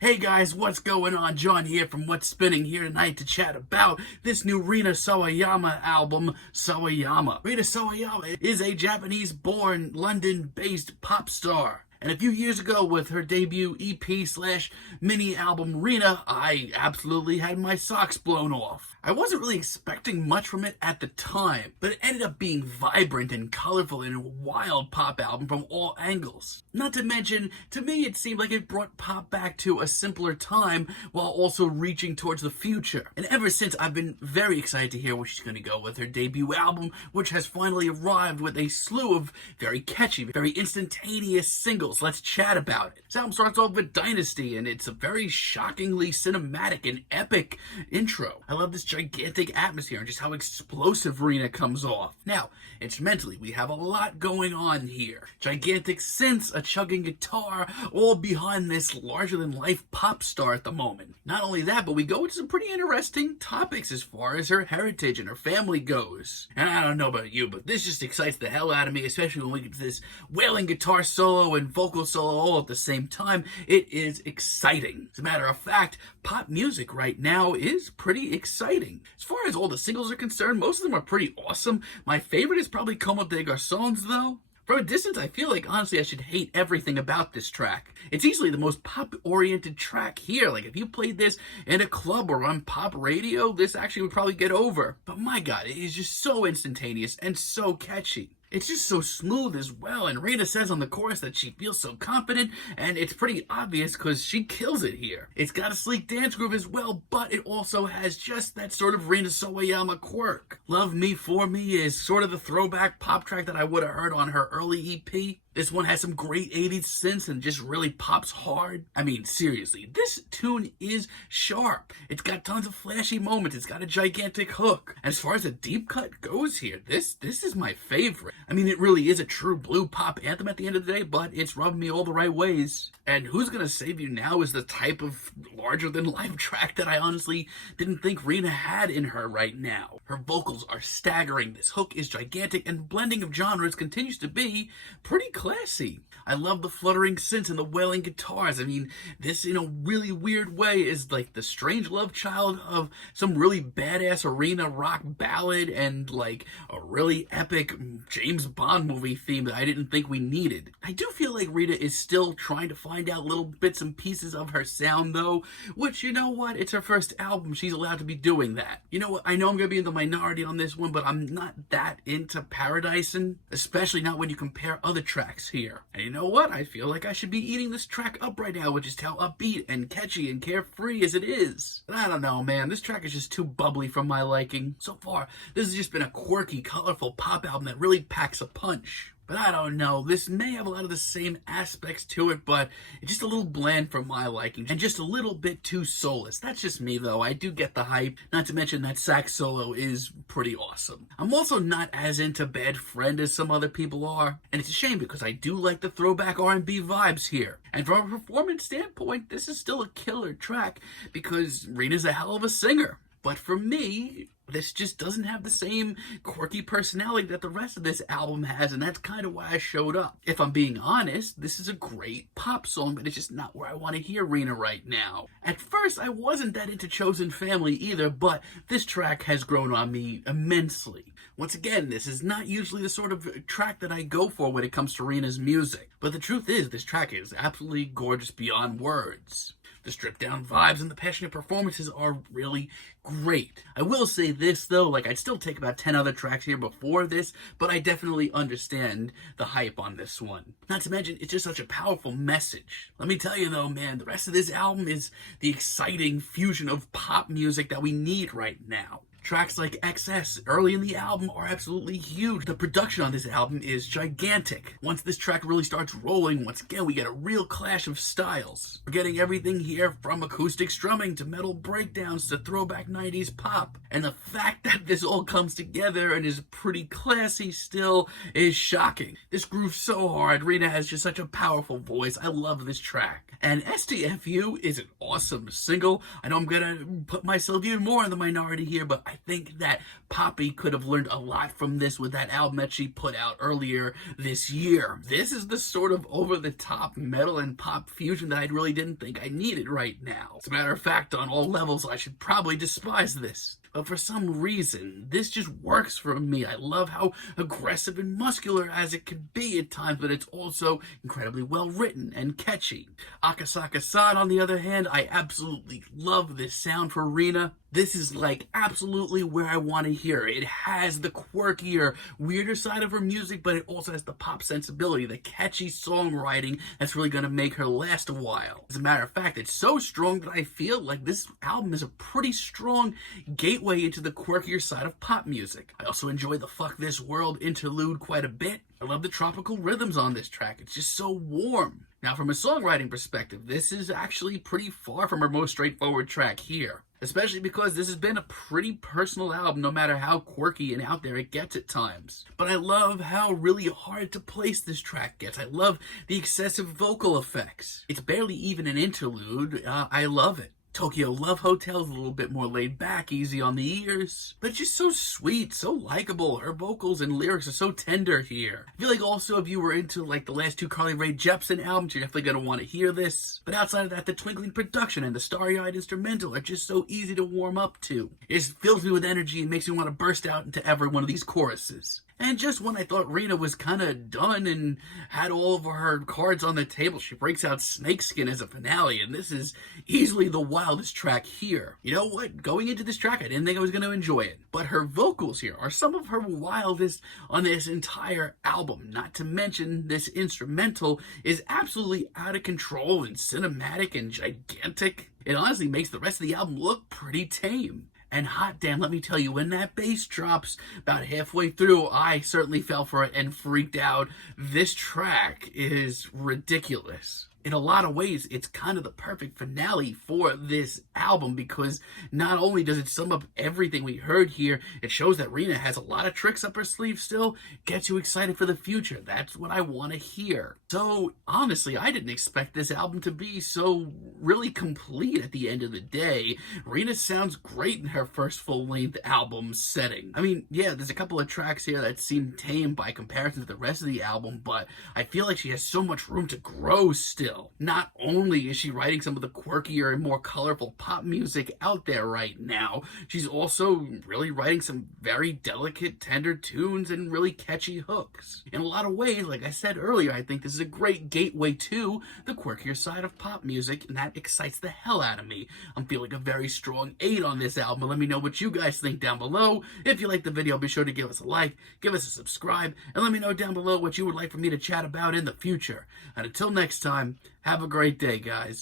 Hey guys, what's going on? John here from What's Spinning here tonight to chat about this new Rina Sawayama album, Sawayama. Rina Sawayama is a Japanese-born, London-based pop star. And a few years ago, with her debut EP/mini album Rina, I absolutely had my socks blown off. I wasn't really expecting much from it at the time, but it ended up being vibrant and colorful and a wild pop album from all angles. Not to mention, to me it seemed like it brought pop back to a simpler time while also reaching towards the future. And ever since, I've been very excited to hear where she's going to go with her debut album, which has finally arrived with a slew of very catchy, very instantaneous singles. Let's chat about it. This album starts off with Dynasty, and it's a very shockingly cinematic and epic intro. I love this gigantic atmosphere and just how explosive Rina comes off. Now, instrumentally, we have a lot going on here. Gigantic synths, a chugging guitar, all behind this larger-than-life pop star at the moment. Not only that, but we go into some pretty interesting topics as far as her heritage and her family goes. And I don't know about you, but this just excites the hell out of me, especially when we get to this wailing guitar solo and vocal solo all at the same time. It is exciting. As a matter of fact, pop music right now is pretty exciting. As far as all the singles are concerned, most of them are pretty awesome. My favorite is probably Comme, Garçons, though. From a distance, I feel like, honestly, I should hate everything about this track. It's easily the most pop-oriented track here. Like, if you played this in a club or on pop radio, this actually would probably get over. But my God, it is just so instantaneous and so catchy. It's just so smooth as well, and Rina says on the chorus that she feels so confident, and it's pretty obvious because she kills it here. It's got a sleek dance groove as well, but it also has just that sort of Rina Sawayama quirk. Love Me For Me is sort of the throwback pop track that I would have heard on her early EP. This one has some great 80s synths and just really pops hard. I mean, seriously, this tune is sharp. It's got tons of flashy moments. It's got a gigantic hook. As far as the deep cut goes here, this is my favorite. I mean, it really is a true blue pop anthem at the end of the day, but it's rubbing me all the right ways. And Who's Gonna Save You Now is the type of larger-than-life track that I honestly didn't think Rina had in her right now. Her vocals are staggering. This hook is gigantic, and blending of genres continues to be pretty classy. I love the fluttering synths and the wailing guitars. I mean, this in a really weird way is like the strange love child of some really badass arena rock ballad and like a really epic James Bond movie theme that I didn't think we needed. I do feel like Rina is still trying to find out little bits and pieces of her sound though, which, you know what, it's her first album, she's allowed to be doing that. You know what, I know I'm going to be in the minority on this one, but I'm not that into Paradising, especially not when you compare other tracks here. And you know what, I feel like I should be eating this track up right now, which is how upbeat and catchy and carefree as it is. But I don't know, man, this track is just too bubbly for my liking. So far, this has just been a quirky, colorful pop album that really packs a punch. But I don't know, this may have a lot of the same aspects to it, but it's just a little bland for my liking, and just a little bit too soulless. That's just me though, I do get the hype, not to mention that sax solo is pretty awesome. I'm also not as into Bad Friend as some other people are, and it's a shame because I do like the throwback R&B vibes here. And from a performance standpoint, this is still a killer track because Rina's a hell of a singer. But for me, this just doesn't have the same quirky personality that the rest of this album has, and that's kind of why I showed up. If I'm being honest, this is a great pop song, but it's just not where I want to hear Rina right now. At first, I wasn't that into Chosen Family either, but this track has grown on me immensely. Once again, this is not usually the sort of track that I go for when it comes to Rina's music, but the truth is, this track is absolutely gorgeous beyond words. The stripped-down vibes and the passionate performances are really great. I will say this, though, like, I'd still take about 10 other tracks here before this, but I definitely understand the hype on this one. Not to mention, it's just such a powerful message. Let me tell you, though, man, the rest of this album is the exciting fusion of pop music that we need right now. Tracks like XS early in the album are absolutely huge. The production on this album is gigantic. Once this track really starts rolling, once again, we get a real clash of styles. We're getting everything here from acoustic strumming to metal breakdowns to throwback 90s pop. And the fact that this all comes together and is pretty classy still is shocking. This grooves so hard. Rina has just such a powerful voice. I love this track. And STFU is an awesome single. I know I'm gonna put myself even more in the minority here, but I think that Poppy could have learned a lot from this with that album that she put out earlier this year. This is the sort of over-the-top metal and pop fusion that I really didn't think I needed right now. As a matter of fact, on all levels, I should probably despise this. But for some reason, this just works for me. I love how aggressive and muscular as it can be at times, but it's also incredibly well written and catchy. Akasaka-san, on the other hand, I absolutely love this sound for Rina. This is like absolutely where I want to hear it. It has the quirkier, weirder side of her music, but it also has the pop sensibility, the catchy songwriting that's really going to make her last a while. As a matter of fact, it's so strong that I feel like this album is a pretty strong gateway into the quirkier side of pop music. I also enjoy the Fuck This World interlude quite a bit. I love the tropical rhythms on this track. It's just so warm. Now, from a songwriting perspective, this is actually pretty far from her most straightforward track here. Especially because this has been a pretty personal album, no matter how quirky and out there it gets at times. But I love how really hard to place this track gets. I love the excessive vocal effects. It's barely even an interlude. I love it. Tokyo Love Hotel is a little bit more laid back, easy on the ears, but it's just so sweet, so likable. Her vocals and lyrics are so tender here. I feel like also if you were into like the last two Carly Rae Jepsen albums, you're definitely going to want to hear this. But outside of that, the twinkling production and the starry-eyed instrumental are just so easy to warm up to. It just fills me with energy and makes me want to burst out into every one of these choruses. And just when I thought Rina was kind of done and had all of her cards on the table, she breaks out Snakeskin as a finale, and this is easily the wildest track here. You know what? Going into this track, I didn't think I was going to enjoy it. But her vocals here are some of her wildest on this entire album. Not to mention, this instrumental is absolutely out of control and cinematic and gigantic. It honestly makes the rest of the album look pretty tame. And hot damn, let me tell you, when that bass drops about halfway through, I certainly fell for it and freaked out. This track is ridiculous. In a lot of ways, it's kind of the perfect finale for this album because not only does it sum up everything we heard here, it shows that Rina has a lot of tricks up her sleeve still, gets you excited for the future. That's what I want to hear. So, honestly, I didn't expect this album to be so really complete at the end of the day. Rina sounds great in her first full-length album setting. I mean, yeah, there's a couple of tracks here that seem tame by comparison to the rest of the album, but I feel like she has so much room to grow still. Not only is she writing some of the quirkier and more colorful pop music out there right now, she's also really writing some very delicate, tender tunes and really catchy hooks. In a lot of ways, like I said earlier, I think this is a great gateway to the quirkier side of pop music, and that excites the hell out of me. I'm feeling a very strong 8 on this album. Let me know what you guys think down below. If you liked the video, be sure to give us a like, give us a subscribe, and let me know down below what you would like for me to chat about in the future. And until next time, have a great day, guys.